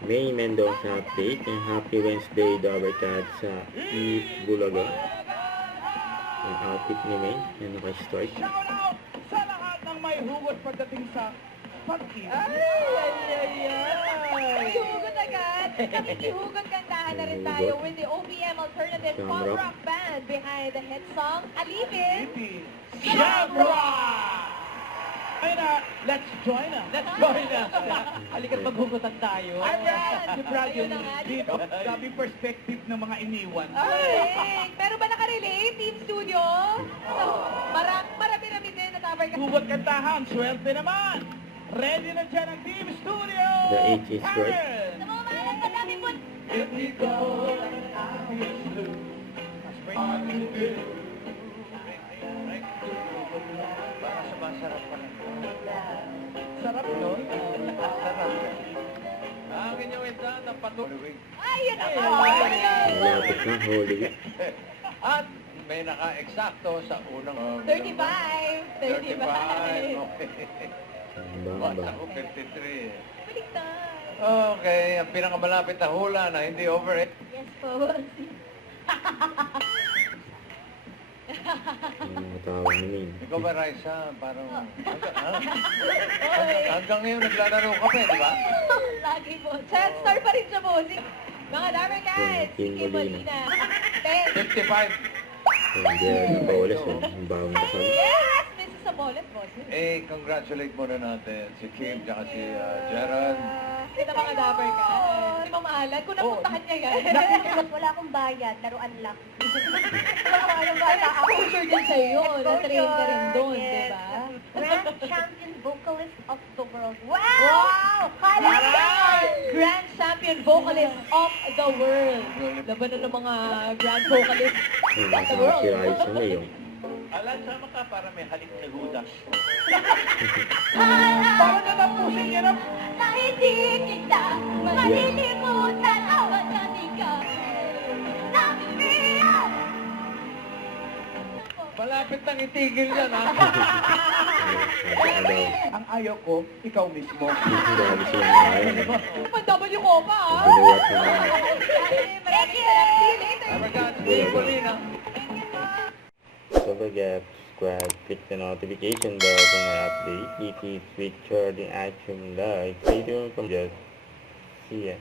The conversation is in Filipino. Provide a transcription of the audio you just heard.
May Mendoza update. Yung Happy Wednesday Dobercat sa Bulaga. Yung outfit ni May. Yung naka-start. Shout out sa lahat ng may hugot pagdating sa pag-ibig. Ay, hugot agad. Nakikihugot kantahan na rin tayo with the OPM alternative pop rock band behind the hit song Alipin. Shamrock! Ay na, let's join na. Let's join na. Halika't maghugutan tayo. Ay, Brad! Si Brad Ayun yung na nga. dito. Sabi perspective ng mga iniwan. Ay, pero ba nakarelate, Team Studio? Marami-rami din na tabar ka. Hugot kantahan, swerte naman. Ready na dyan ang Team Studio. The H is right. Karen! Sa mga mahalan, madami po. If we go, obviously, that's great. Baka sumasarap pa lang. Sarap nun. Sarap. Ang inyong intan ng patuloy. Ay, yun ako. Malapit na, Holy Week. At may naka-eksakto sa unang... 35. 35. 35. Okay. Ang bamba. Bata ko 53. Baliktad. Okay, ang pinakamalapit na hula na hindi over it. Yes po. Yung matawag ni May. Ikaw ba, Raisa? Parang... Oy. Hanggang ngayon naglalaro ka pa, di ba? Lagi po. Child star pa rin siya, bossing. Mga damer guys, si Kim Molina. 10. 55. Yung Gerald Paoles, yung bawang kasal. Yes, Mrs. Sabolet, bossing. Eh, congratulate muna natin si Kim tsaka si Gerald. Kita mga damer guys. Di ba mahalan? Kung napuntahan niya yan. Wala akong bayad, laruan lang. Exposure din sa'yo. Na-train ka rin doon, di Yes. ba? Grand champion vocalist of the world. Wow! Wow! Aray! Grand champion vocalist of the world. Laban ng mga grand vocalists Yung of the kasama world. si Raisa May, yung Alan, sama ka para may halik na hudas. Para Para natapusin niya na. na hindi kita malilimutan ang ka. Malapit nang itigil yan, ha? sabi ka daw. Ang ayaw ko, ikaw mismo. Grabe sila ngayon. Pag-W ko pa, ah. Binuwat na lang. Maraming salamat. See you later. I forgot, si Colina. Don't forget to subscribe, click the notification bell for my update. It is with Charlie Action Live. Stay tuned from just see ya.